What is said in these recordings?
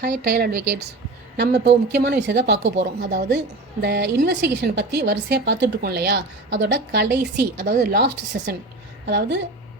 Hi trial advocates. நம்ம இப்போ முக்கியமான விஷயத்தை பார்க்க போகிறோம். அதாவது இந்த இன்வெஸ்டிகேஷன் பற்றி வரிசையாக பார்த்துட்ருக்கோம் இல்லையா, அதோட கடைசி அதாவது லாஸ்ட் செஷன். அதாவது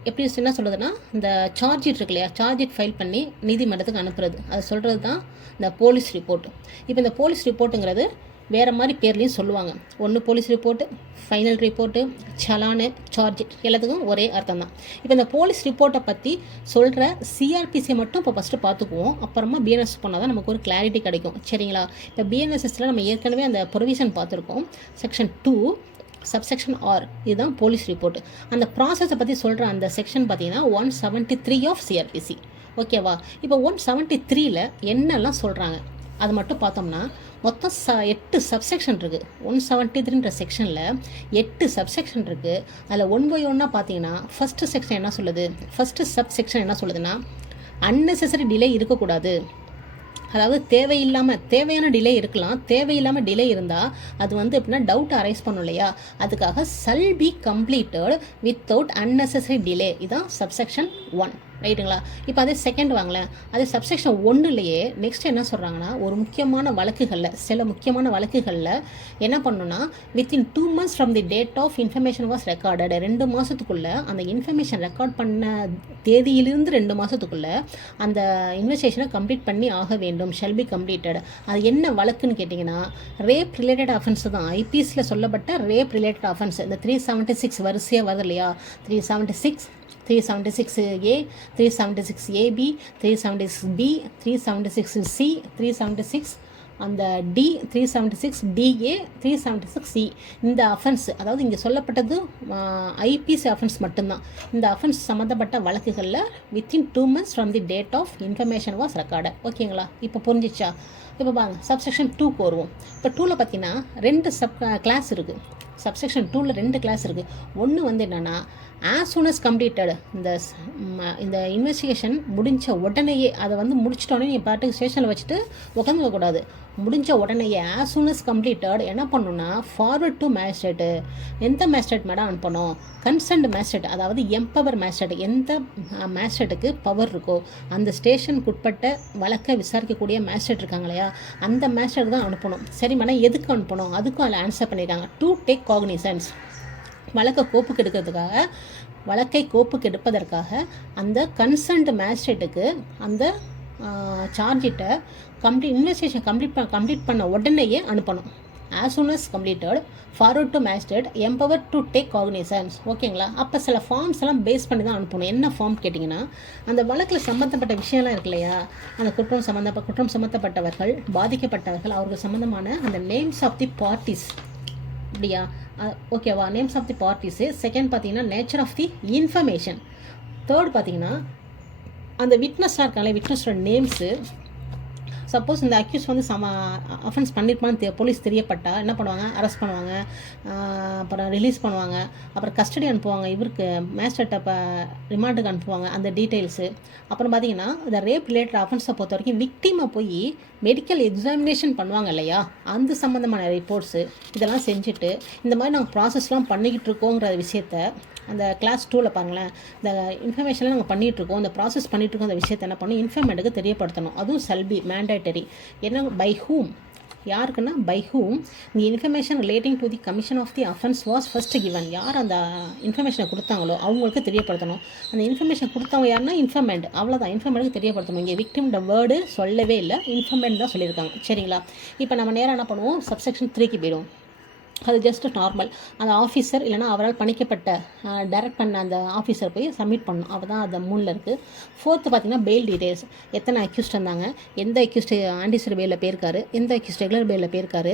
எப்படி என்ன சொல்கிறதுனா, இந்த சார்ஜ் ஷீட் இருக்கு இல்லையா, சார்ஜ் ஷீட் ஃபைல் பண்ணி நீதிமன்றத்துக்கு அனுப்புறது, அது சொல்கிறது தான் இந்த போலீஸ் ரிப்போர்ட். இப்போ இந்த போலீஸ் ரிப்போர்ட்டுங்கிறது வேறு மாதிரி பேர்லேயும் சொல்லுவாங்க. ஒன்று போலீஸ் ரிப்போர்ட்டு, ஃபைனல் ரிப்போர்ட்டு, சலானு, சார்ஜ் எல்லாத்துக்கும் ஒரே அர்த்தம் தான். இப்போ இந்த போலீஸ் ரிப்போர்ட்டை பற்றி சொல்கிற சிஆர்பிசியை மட்டும் இப்போ ஃபஸ்ட்டு பார்த்துக்குவோம். அப்புறமா பிஎன்எஸ் பண்ணால் தான் நமக்கு ஒரு கிளாரிட்டி கிடைக்கும். சரிங்களா? இப்போ பிஎன்எஸ்எஸில் நம்ம ஏற்கனவே அந்த ப்ரொவிஷன் பார்த்துருக்கோம். செக்ஷன் 2 சப்செக்ஷன் ஆர், இதுதான் போலீஸ் ரிப்போர்ட்டு. அந்த ப்ராசஸை பற்றி சொல்கிற அந்த செக்ஷன் பார்த்தீங்கன்னா 173 ஆஃப் சிஆர்பிசி. ஓகேவா? இப்போ 173ல் என்னெல்லாம் சொல்கிறாங்க அது மட்டும் பார்த்தோம்னா, மொத்தம் 8 சப்செக்ஷன் இருக்குது. 173ன்ற செக்ஷனில் 8 சப்செக்ஷன் இருக்குது. அதில் 1 by 1 பார்த்தீங்கன்னா ஃபஸ்ட்டு செக்ஷன் என்ன சொல்லுது, ஃபஸ்ட்டு சப்செக்ஷன் என்ன சொல்லுதுன்னா, அன்னெசரி டிலே இருக்கக்கூடாது. அதாவது தேவையான டிலே இருக்கலாம். தேவையில்லாமல் டிலே இருந்தால் அது எப்படின்னா டவுட் அரைஸ் பண்ணும் இல்லையா, அதுக்காக shall be completed without unnecessary delay. இதுதான் சப்செக்ஷன் 1. ரைட்டுங்களா? இப்போ அதே செகண்ட் வாங்கலேன், அதே சப்செக்ஷன் 1லேயே நெக்ஸ்ட் என்ன சொல்கிறாங்கன்னா, சில முக்கியமான வழக்குகளில் என்ன பண்ணணும்னா, within 2 months from the date of information was recorded. 2 மாதத்துக்குள்ளே அந்த இன்ஃபர்மேஷன் ரெக்கார்ட் பண்ண தேதியிலிருந்து 2 மாதத்துக்குள்ளே அந்த இன்வெஸ்டிகேஷனை கம்ப்ளீட் பண்ணி ஆக வேண்டும். Shell be completed. அது என்ன வழக்குன்னு கேட்டிங்கன்னா, ரேப் ரிலேட்டட் அஃபென்ஸ் தான். ஐபிஎஸ்சில் சொல்லப்பட்ட ரேப் ரிலேட்டட் அஃபென்ஸ். இந்த 376 வரிசையாக வருது இல்லையா, 376, 376A, 376AB, 376B, 376C, 376 அந்த D, 376DA, 376C. இந்த அஃபென்ஸ், அதாவது இங்கே சொல்லப்பட்டது ஐபிசி அஃபென்ஸ் மட்டும்தான். இந்த அஃபென்ஸ் சம்மந்தப்பட்ட வழக்குகளில் within 2 months from the date of information was record. ஓகேங்களா? இப்போ புரிஞ்சிச்சா? இப்போ பாருங்க, சப்செக்ஷன் 2க்கு வருவோம். இப்போ 2ல் பார்த்தீங்கன்னா 2 கிளாஸ் இருக்குது. சப்செக்ஷன் 2ல் 2 கிளாஸ் இருக்குது. ஒன்று என்னென்னா, ஆஸ் சூன் அஸ் கம்ப்ளீட்டட், இந்த இன்வெஸ்டிகேஷன் முடிஞ்ச உடனேயே, அதை முடிச்சிட்டோன்னே நீ பாட்டுக்கு ஸ்டேஷனில் வச்சுட்டு உட்காந்துக்கக்கூடாது. முடிஞ்ச உடனேயே ஆஸ் சூன் அஸ் கம்ப்ளீட்டட் என்ன பண்ணணும்னா, ஃபார்வர்ட் டு மேஜிஸ்ட்ரேட்டு. எந்த மேஜிஸ்ட்ரேட் மேடம் அனுப்பணும்? கன்சர்ன்ட் மேஜிஸ்ட்ரேட், அதாவது எம்பவர் மேஜிஸ்ட்ரேட். எந்த மேஜிஸ்ட்ரேட்டுக்கு பவர் இருக்கோ, அந்த ஸ்டேஷனுக்கு உட்பட்ட வழக்கை விசாரிக்கக்கூடிய மேஜிஸ்ட்ரேட் இருக்காங்க இல்லையா, அந்த மேஜிஸ்ட்ரேட் தான் அனுப்பணும். சரி மேடம், எதுக்கு அனுப்பணும்? அதுக்கும் அதில் ஆன்சர் பண்ணியிருக்காங்க. To take cognisance. வழக்கை கோப்புக்கு எடுப்பதற்காக அந்த கன்சர்ன்ட் மேஜிஸ்ட்ரேட்டுக்கு அந்த சார்ஜிட்டை இன்வெஸ்டிகேஷன் கம்ப்ளீட் பண்ண உடனேயே அனுப்பணும். As soon as completed, forward to magistrate, empower to take cognizance. ஓகேங்களா? அப்போ சில ஃபார்ம்ஸ் எல்லாம் பேஸ் பண்ணி தான் அனுப்பணும். என்ன ஃபார்ம் கேட்டிங்கன்னா, அந்த வழக்கில் சம்மந்தப்பட்ட விஷயம்லாம் இருக்கு இல்லையா, அந்த குற்றம் சம்மந்தப்பட்டவர்கள், பாதிக்கப்பட்டவர்கள், அவர்கள் சம்மந்தமான அந்த நேம்ஸ் ஆஃப் தி பார்ட்டிஸ். அப்படியா? ஓகேவா? Names of the parties. Second பார்த்தீங்கன்னா nature of the information. Third பார்த்தீங்கன்னா அந்த விட்னஸாக இருக்காங்களே, விட்னஸோட நேம்ஸு. சப்போஸ் இந்த அக்யூஸ் அஃபென்ஸ் பண்ணியிருப்பான்னு போலீஸ் தெரியப்பட்டால் என்ன பண்ணுவாங்க? அரெஸ்ட் பண்ணுவாங்க, அப்புறம் ரிலீஸ் பண்ணுவாங்க, அப்புறம் கஸ்டடி அனுப்புவாங்க, இவருக்கு மேஜிஸ்ட்ரேட்டை ரிமாண்டுக்கு அனுப்புவாங்க, அந்த டீட்டெயில்ஸு. அப்புறம் பார்த்தீங்கன்னா இந்த ரேப் ரிலேட்டட் அஃபென்ஸை பொறுத்த வரைக்கும் விக்டிமை போய் மெடிக்கல் எக்ஸாமினேஷன் பண்ணுவாங்க இல்லையா, அந்த சம்மந்தமான ரிப்போர்ட்ஸு இதெல்லாம் செஞ்சுட்டு இந்த மாதிரி நாங்கள் ப்ராசஸ்லாம் பண்ணிக்கிட்டு இருக்கோங்கிற விஷயத்த அந்த கிளாஸ் 2ல் பாருங்களேன், இந்த இன்ஃபர்மேஷன்லாம் நாங்கள் பண்ணிகிட்ருக்கோம், இந்த ப்ராசஸ் பண்ணிகிட்ருக்கோம், அந்த விஷயத்தை என்ன பண்ணணும்? இன்ஃபர்மேட்டுக்கு தெரியப்படுத்தணும். அதுவும் செல்பி மேண்டேட்டரி. என்ன? By whom? யாருக்குன்னா by whom the information relating to the commission of the offence was first given. யார் அந்த இன்ஃபர்மேஷனை கொடுத்தாங்களோ அவங்களுக்கு தெரியப்படுத்தணும். அந்த இன்ஃபர்மேஷன் கொடுத்தவங்க யாருன்னா இன்ஃபர்மெண்ட். அவ்வளோதான், இன்ஃபர்மெண்ட்டுக்கு தெரியப்படுத்தணும். இங்கே விக்டிம்ட வேர்டு சொல்லவே இல்லை, இன்ஃபர்மெண்ட் தான் சொல்லியிருக்காங்க. சரிங்களா? இப்போ நம்ம நேரம் என்ன பண்ணுவோம்? சப்செக்ஷன் 3க்கு போயிடுவோம். அது ஜஸ்ட் நார்மல். அந்த ஆஃபீஸர் இல்லைனா அவரால் பணிக்கப்பட்ட டைரக்ட் பண்ண அந்த ஆஃபீஸர் போய் சப்மிட் பண்ணணும். அப்போ தான் அது 3ல் இருக்குது. ஃபோர்த்து பார்த்தீங்கன்னா பெயில் டீடைல்ஸ். எத்தனை அக்யூஸ்ட் இருந்தாங்க, எந்த அக்யூஸ்ட் ஆன்டிசரி பெயிலில் போயிருக்காரு, எந்த அக்யூஸ்ட் ரெகுலர் பெயிலில் போயிருக்காரு,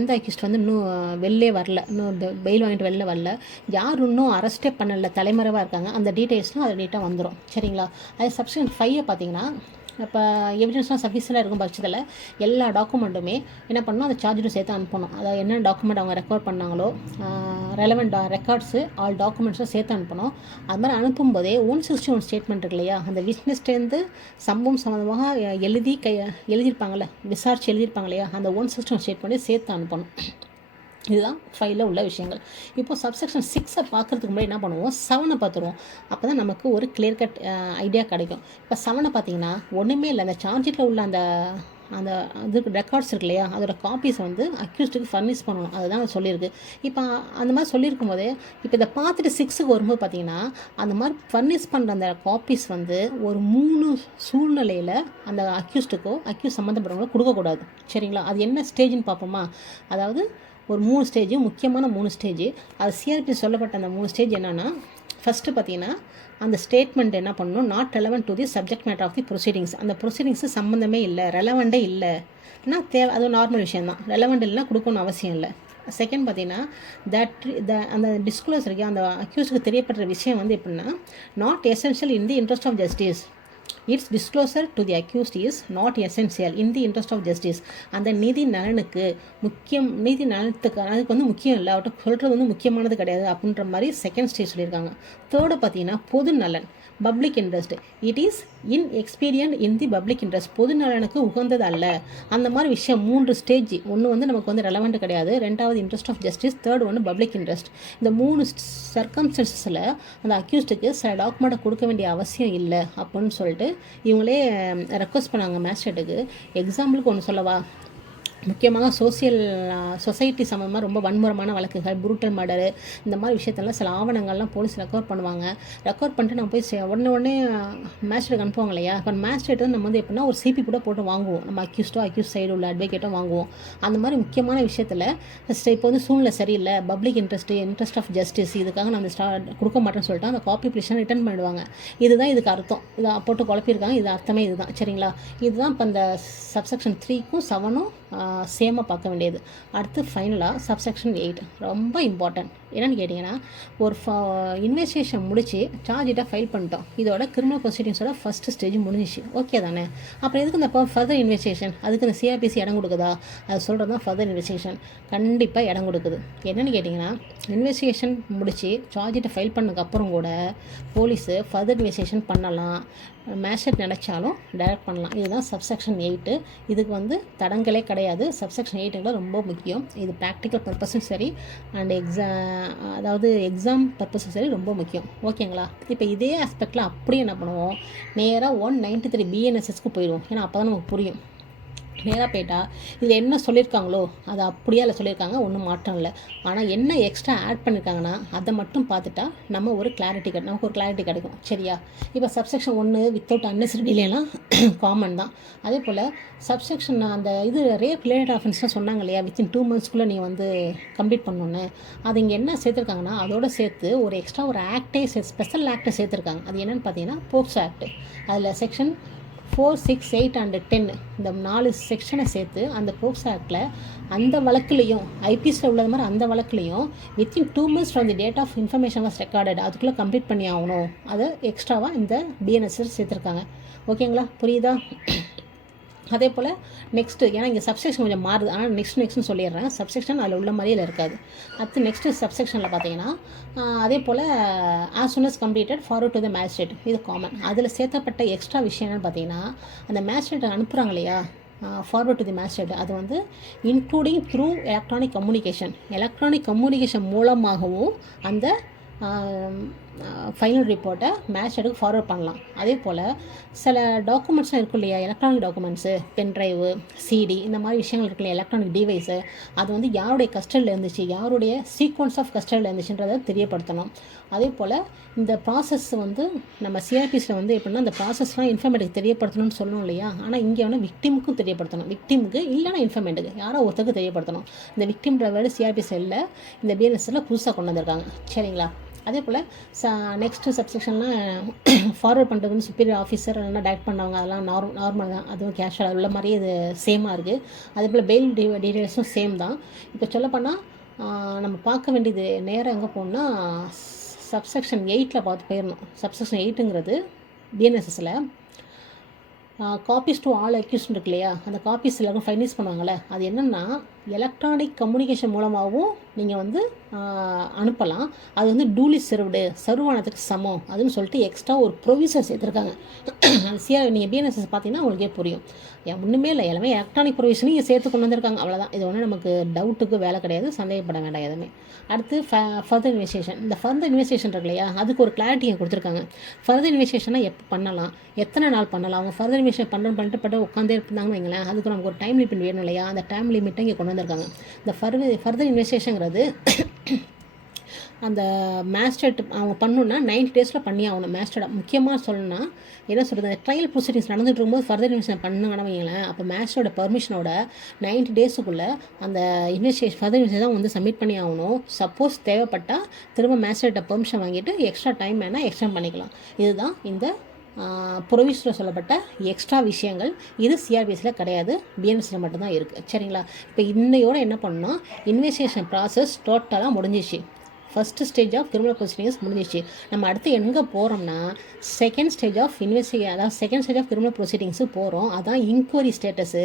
எந்த அக்யூஸ்ட் இன்னும் வெளிலே வரல, இன்னும் பெயில் வாங்கிட்டு வெளில வரல, யார் இன்னும் அரெஸ்டே பண்ணல, தலைமறைவாக இருக்காங்க, அந்த டீட்டெயில்ஸ்லாம் அது நீட்டாக வந்துடும். சரிங்களா? அது செக்ஷன் 5 பார்த்தீங்கன்னா, இப்போ எவிடன்ஸ்லாம் சஃபிஷியண்டாக இருக்கும் பட்சத்தில் எல்லா டாக்குமெண்ட்டுமே என்ன பண்ணணும்? அந்த சார்ஜரும் சேர்த்து அனுப்பணும். அதாவது என்ன டாக்குமெண்ட் அவங்க ரெக்கார்ட் பண்ணாங்களோ, ரெலவெண்ட் ரெக்கார்ட்ஸு, ஆல் டாக்குமெண்ட்ஸும் சேர்த்து அனுப்பணும். அது மாதிரி அனுப்பும்போதே 161 ஸ்டேட்மெண்ட் இருக்கு இல்லையா, அந்த விட்னஸ்டேருந்து சம்பவம் சம்மந்தமாக எழுதியிருப்பாங்கள்ல, விசாரிச்சு எழுதியிருப்பாங்க இல்லையா, அந்த 161 ஸ்டேட்மெண்ட்டே சேர்த்து அனுப்பணும். இதுதான் ஃபைலில் உள்ள விஷயங்கள். இப்போ சப்செக்ஷன் 6 பார்க்குறதுக்கு முன்னாடி என்ன பண்ணுவோம், 7 பார்த்துருவோம். அப்போ தான் நமக்கு ஒரு கிளியர் கட் ஐடியா கிடைக்கும். இப்போ 7 பார்த்தீங்கன்னா ஒன்றுமே இல்லை, அந்த சார்ஜிட்டில் உள்ள அந்த அந்த இதுக்கு ரெக்கார்ட்ஸ் இருக்கு இல்லையா, அதோட காப்பீஸ் வந்து அக்யூஸ்டுக்கு ஃபர்னிஷ் பண்ணணும், அதுதான் சொல்லியிருக்கு. இப்போ அந்த மாதிரி சொல்லியிருக்கும் போதே இப்போ இதை பார்த்துட்டு 6க்கு வரும்போது பார்த்தீங்கன்னா அந்த மாதிரி ஃபர்னிஷ் பண்ணுற அந்த காப்பீஸ் வந்து ஒரு 3 சூழ்நிலையில் அந்த அக்யூஸ் சம்மந்தப்பட்டவங்களோ கொடுக்கக்கூடாது. சரிங்களா? அது என்ன ஸ்டேஜ்னு பார்ப்போமா? அதாவது ஒரு 3 ஸ்டேஜ், முக்கியமான 3 ஸ்டேஜ். அது சிஆர்பி சொல்லப்பட்ட அந்த 3 ஸ்டேஜ் என்னென்னா, ஃபஸ்ட்டு பார்த்தீங்கன்னா அந்த ஸ்டேட்மெண்ட் என்ன பண்ணணும், not relevant to the subject matter of the proceedings. அந்த ப்ரொசீடிங்ஸு சம்மந்தமே இல்லை, ரெலவெண்ட்டே இல்லை, ஆனால் அது நார்மல் விஷயம் தான். ரெலவெண்ட் இல்லைனா கொடுக்கணும்னு அவசியம் இல்லை. செகண்ட் பார்த்தீங்கன்னா அந்த டிஸ்க்ளோசருக்கு அந்த அக்யூஸ்டுக்கு தெரியப்படுற விஷயம் வந்து எப்படின்னா, not essential in the interest of justice. It's disclosure to the accused is not essential in the interest of justice. அந்த நீதி நலனுக்கு நீதி நலனுக்கு அதுக்கு வந்து முக்கியம் இல்லை, அவர்கிட்ட சொல்கிறது வந்து முக்கியமானது கிடையாது அப்படின்ற மாதிரி செகண்ட் ஸ்டேஜ் சொல்லியிருக்காங்க. தேர்டு பார்த்தீங்கன்னா பொது நலன், public interest. It is expedient in the public interest. பொது நலனுக்கு உகந்தது அல்ல. அந்த மாதிரி விஷயம் 3 ஸ்டேஜ். ஒன்று வந்து நமக்கு வந்து ரெலவெண்ட் கிடையாது, ரெண்டாவது இன்ட்ரெஸ்ட் ஆஃப் ஜஸ்டிஸ், தேர்ட் ஒன்று பப்ளிக் இன்ட்ரெஸ்ட். இந்த 3 சர்க்கம்ஸ்டன்சஸில் அந்த அக்யூஸ்டுக்கு சில டாக்குமெண்ட்டை கொடுக்க வேண்டிய அவசியம் இல்லை அப்படின்னு சொல்லிட்டு இவங்களே ரெக்வஸ்ட் பண்ணாங்க மேஜிஸ்ட்ரேட்டுக்கு. எக்ஸாம்பிளுக்கு ஒன்று சொல்லவா, முக்கியமாக சொசைட்டி சம்மந்தமாக ரொம்ப வன்முறமான வழக்குகள், புரூட்டல் மர்டரு, இந்த மாதிரி விஷயத்தெல்லாம் சில ஆவணங்கள்லாம் போலீஸ் ரெக்கவர் பண்ணுவாங்க. ரெக்கவர் பண்ணிட்டு நம்ம போய் உடனே மேஜிஸ்ட்ரேட் அனுப்புவாங்க இல்லையா. இப்போ மேஜிஸ்ட்ரேட் நம்ம வந்து எப்படின்னா ஒரு சிபி கூட போட்டு வாங்குவோம், நம்ம அக்யூஸ் சைடு உள்ள அட்வொகேட்டோ வாங்குவோம். அந்த மாதிரி முக்கியமான விஷயத்தில் இப்போ வந்து சூழ்நிலை சரியில்லை, பப்ளிக் இன்ட்ரெஸ்ட் ஆஃப் ஜஸ்டிஸ், இதுக்காக நம்ம கொடுக்க மாட்டேன்னு சொல்லிட்டு அந்த காப்பி பிடிஷன் ரிட்டர்ன் பண்ணிடுவாங்க. இதுதான் இதுக்கு அர்த்தம். இதை போட்டு குழப்பியிருக்காங்க, இது அர்த்தமே இதுதான். சரிங்களா? இதுதான் இப்போ இந்த சப்செக்ஷன் 3க்கும் 7ம் சேமாக பார்க்க வேண்டியது. அடுத்து ஃபைனலாக சப்செக்ஷன் 8 ரொம்ப இம்பார்ட்டன்ட். என்னென்னு கேட்டிங்கன்னா, ஒரு இன்வெஸ்டிகேஷன் முடித்து சார்ஜ்ஷீட்டாக ஃபைல் பண்ணிட்டோம். இதோட கிரிமினல் ப்ரொசீடிங்ஸோட ஃபஸ்ட்டு ஸ்டேஜ் முடிஞ்சிச்சு, ஓகே தானே? அப்புறம் எதுக்கு இந்த ஃபர்தர் இன்வெஸ்டிகேஷன்? அதுக்கு இந்த சிஆர்பிசி இடம் கொடுக்குதா? அது சொல்கிறது தான் ஃபர்தர் இன்வெஸ்டிகேஷன். கண்டிப்பாக இடம் கொடுக்குது. என்னென்னு கேட்டிங்கன்னா, இன்வெஸ்டிகேஷன் முடித்து சார்ஜ்ஷீட்டை ஃபைல் பண்ணதுக்கப்புறம் கூட போலீஸு ஃபர்தர் இன்வெஸ்டிகேஷன் பண்ணலாம், மேஜிஸ்ட்ரேட் நினச்சாலும் டைரக்ட் பண்ணலாம். இதுதான் சப்செக்ஷன் 8. இதுக்கு வந்து தடங்களே கிடையாது. சப்செக்ஷன் 8 ரொம்ப முக்கியம். இது ப்ராக்டிக்கல் பர்பஸும் சரி அண்ட் எக்ஸாம் பர்பஸும் சரி ரொம்ப முக்கியம். ஓகேங்களா? இப்போ இதே ஆஸ்பெக்டில் அப்படியே என்ன பண்ணுவோம், நேராக 193 BNSSக்கு போயிடுவோம். ஏன்னா அப்போ தான் நமக்கு புரியும். நேராக போயிட்டால் இதில் என்ன சொல்லியிருக்காங்களோ அதை அப்படியே அதில் சொல்லியிருக்காங்க, ஒன்றும் மாற்றம் இல்லை. ஆனால் என்ன எக்ஸ்ட்ரா ஆட் பண்ணியிருக்காங்கன்னா அதை மட்டும் பார்த்துட்டா நமக்கு ஒரு கிளாரிட்டி கிடைக்கும். சரியா? இப்போ சப்செக்ஷன் 1 வித்தவுட் அன்னெசரி டிலேலாம் காமன் தான். அதே போல் சப்செக்ஷன் அந்த ரேப் ரிலேட்டட் ஆஃபென்ஸ்லாம் சொன்னாங்க இல்லையா, வித்தின் 2 monthsக்குள்ளே நீ வந்து கம்ப்ளீட் பண்ணணுன்னு. அது இங்கே என்ன சேர்த்துருக்காங்கன்னா, அதோடு சேர்த்து ஒரு எக்ஸ்ட்ரா ஒரு ஸ்பெஷல் ஆக்டை சேர்த்துருக்காங்க. அது என்னென்னு பார்த்தீங்கன்னா போக்சோ ஆக்ட். அதில் செக்ஷன் 4, 6, 8 and 10 இந்த 4 செக்ஷனை சேர்த்து அந்த போக்சோ ஆக்டில் அந்த வழக்குலையும் ஐபிஎஸில் உள்ளது மாதிரி அந்த வழக்குலையும் within 2 months from the date of information was recorded, அதுக்குள்ளே கம்ப்ளீட் பண்ணி ஆகணும். அதை எக்ஸ்ட்ராவாக இந்த பிஎன்எஸ்எஸ் சேர்த்துருக்காங்க. ஓகேங்களா? புரியுதா? அதே போல் நெக்ஸ்ட்டு, ஏன்னா இங்கே சப்செக்ஷன் கொஞ்சம் மாறுது, ஆனால் நெக்ஸ்ட்னு சொல்லிடுறேன். சப்செக்ஷன் அதில் உள்ள மாதிரியில் இருக்காது. அடுத்து நெக்ஸ்ட்டு சப்செக்ஷனில் பார்த்தீங்கன்னா அதே போல் as soon as completed forward to the magistrate, இது காமன். அதில் சேர்த்தப்பட்ட எக்ஸ்ட்ரா விஷயம் என்னென்னு பார்த்தீங்கன்னா, அந்த மேஜிஸ்ட்ரேட்டை அனுப்புகிறாங்க இல்லையா, ஃபார்வர்ட் டு தி மேஜிஸ்ட்ரேட், அது வந்து இன்க்ளூடிங் த்ரூ எலக்ட்ரானிக் கம்யூனிகேஷன் மூலமாகவும் அந்த ஃபைனல் ரிப்போர்ட்டை மேஜிஸ்ட்ரேட்டுக்கு ஃபார்வர்ட் பண்ணலாம். அதே போல் சில டாக்குமெண்ட்ஸ்லாம் இருக்கும் இல்லையா, எலக்ட்ரானிக் டாக்குமெண்ட்ஸு, பென்ட்ரைவு, சிடி, இந்த மாதிரி விஷயங்கள் இருக்கு இல்லையா, எலக்ட்ரானிக் டிவைஸு, அது வந்து யாருடைய கஸ்டடியில் இருந்துச்சு, யாருடைய சீக்வன்ஸ் ஆஃப் கஸ்டடியில் இருந்துச்சுன்றதை தெரியப்படுத்தணும். அதே போல் இந்த ப்ராசஸ் வந்து நம்ம சிஆர்பிஸில் வந்து எப்படின்னா இந்த ப்ராசஸ்லாம் இன்ஃபர்மேட்டுக்கு தெரியப்படுத்தணும்னு சொல்லணும் இல்லையா, ஆனால் இங்கே வந்து விக்டிமுக்கும் தெரியப்படுத்தணும். விக்டிமுக்கு இல்லைனா இன்ஃபர்மேட்டுக்கு யாரோ ஒருத்தருக்கு தெரியப்படுத்தணும். இந்த விக்டிம்ன்ற வேர்டு சிஆர்பிஸில் இல்லை, இந்த பிஎன்எஸ்ஸில் புதுசாக கொண்டு வந்திருக்காங்க. சரிங்களா? அதே போல் நெக்ஸ்ட்டு சப்செக்ஷன்லாம் ஃபார்வர்ட் பண்ணுறது வந்து சுப்பீரியர் ஆஃபீஸர் இல்லைனா டைரக்ட் பண்ணவங்க, அதெல்லாம் நார்மல் தான், அதுவும் கேஷுவலாக உள்ள மாதிரியே இது சேமாக இருக்குது. அதே போல் பெயில் டீட்டெயில்ஸும் சேம் தான். இப்போ சொல்லப்போனால் நம்ம பார்க்க வேண்டியது நேராக எங்கே போகணுன்னா சப்செக்ஷன் 8 பார்த்து போயிடணும். சப்செக்ஷன் 8ங்கிறது பிஎன்எஸ்எஸில் காப்பீஸ் டு ஆல் அக்யூஸ்ட் இருக்கு இல்லையா, அந்த காப்பீஸ் எல்லாருக்கும் ஃபைனலைஸ் பண்ணுவாங்கள்ல, அது என்னென்னா எலக்ட்ரானிக் கம்யூனிகேஷன் மூலமாகவும் நீங்கள் வந்து அனுப்பலாம். அது வந்து டூலி சர்வ் ஆனதுக்கு சமம் அதுன்னு சொல்லிட்டு எக்ஸ்ட்ரா ஒரு ப்ரொவிஷன் சேர்த்துருக்காங்க. அது நீங்கள் பிஎன்எஸ்எஸ் பார்த்தீங்கன்னா உங்களுக்கே புரியும். ஒன்றுமே இல்லை, எல்லாமே எலக்ட்ரானிக் ப்ரொவிஷனையும் இங்கே சேர்த்து கொண்டு வந்திருக்காங்க. அவ்வளோதான். இது ஒன்றும் நமக்கு டவுட்டுக்கு வேலை கிடையாது, சந்தேகப்பட வேண்டாம் எதுவுமே. அடுத்து ஃபர்தர் இன்வெஸ்டிகேஷன். இந்த ஃபர்தர் இன்வெஸ்டிகேஷன் இருக்கு இல்லையா, அதுக்கு ஒரு கிளாரிட்டியை கொடுத்துருக்காங்க. ஃபர்தர் இன்வெஸ்டிகேஷனாக எப்போ பண்ணலாம், எத்தனை நாள் பண்ணலாம், அவங்க ஃபர்தர் இன்வெஸ்டிகேஷன் பண்ணிட்டு உட்காந்தே இருந்தாங்கன்னு வைங்களேன், அதுக்கு நமக்கு ஒரு டைம் லிமிட் வேணும் இல்லையா, அந்த டைம் லிமிட்டை இங்கே கொண்டு வந்திருக்காங்க. இந்த ஃபர்தர் இன்வெஸ்டிகேஷனுங்கிறது அந்த மேஸ்டர்ட் அவங்க பண்ணணுன்னா 90 டேஸில் பண்ணி ஆகணும். மேஸ்டர்டாக முக்கியமாக சொல்லணும்னா என்ன சொல்கிறது, ட்ரையல் ப்ரொசீடிங்ஸ் நடந்துகிட்டு இருக்கும்போது ஃபர்தர் இன்வெஸ்டிகேஷன் பண்ணுங்கன்னு வைங்களேன், அப்போ மேஸ்டரோட பர்மிஷனோட 90 டேஸுக்குள்ளே அந்த ஃபர்தர் இன்வெஸ்டிகேஷன் தான் வந்து சப்மிட் பண்ணி ஆகணும். சப்போஸ் தேவைப்பட்டால் திரும்ப மேஸ்டர்கிட்ட பெர்மிஷன் வாங்கிட்டு எக்ஸ்ட்ரா டைம் வேணால் எக்ஸ்டெண்ட் பண்ணிக்கலாம். இதுதான் இந்த ப்ரொவிஷனில் சொல்லப்பட்ட எக்ஸ்ட்ரா விஷயங்கள். இது சிஆர்பிஎஸில் கிடையாது, பிஎன்எஸ்சில் மட்டும்தான் இருக்குது. சரிங்களா? இப்போ இன்னையோட என்ன பண்ணால் இன்வெஸ்டிகேஷன் ப்ராசஸ் டோட்டலாக முடிஞ்சிச்சு. First stage of criminal proceedings முடிஞ்சிச்சு. நம்ம அடுத்து எங்கே போகிறோம்னா செகண்ட் ஸ்டேஜ் ஆஃப் அதாவது second stage of criminal proceedings போகிறோம். அதான் இன்கொயரி ஸ்டேட்டஸு.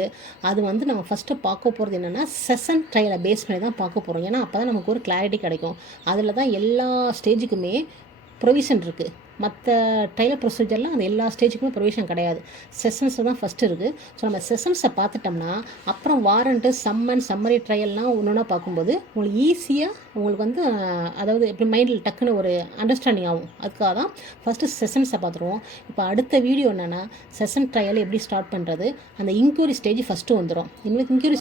அது வந்து நம்ம ஃபஸ்ட்டு பார்க்க போகிறது என்னென்னா செஷன் ட்ரையலை பேஸ் பண்ணி தான் பார்க்க போகிறோம். ஏன்னா அப்போ தான் நமக்கு ஒரு கிளாரிட்டி கிடைக்கும். அதில் தான் எல்லா ஸ்டேஜுக்குமே ப்ரொவிஷன் இருக்குது. மற்ற ட்ரையல் ப்ரொசீஜர்லாம் அந்த எல்லா ஸ்டேஜுக்குமே ப்ரொவிஷன் கிடையாது. செஷன்ஸில் தான் ஃபஸ்ட்டு இருக்குது. ஸோ நம்ம செஷன்ஸை பார்த்துட்டோம்னா அப்புறம் வாரண்ட்டு சம்மன் சம்மரி ட்ரையல்லாம் ஒன்று ஒன்றா பார்க்கும்போது உங்களுக்கு ஈஸியாக உங்களுக்கு வந்து அதாவது எப்படி மைண்டில் டக்குன்னு ஒரு அண்டர்ஸ்டாண்டிங் ஆகும். அதுக்காக தான் ஃபஸ்ட்டு செஷன்ஸை பார்த்துருவோம். இப்போ அடுத்த வீடியோ என்னென்னா செஷன் ட்ரையல் எப்படி ஸ்டார்ட் பண்ணுறது, அந்த இன்கொயரி ஸ்டேஜ் ஃபஸ்ட்டு வந்துடும். இன்கொயரி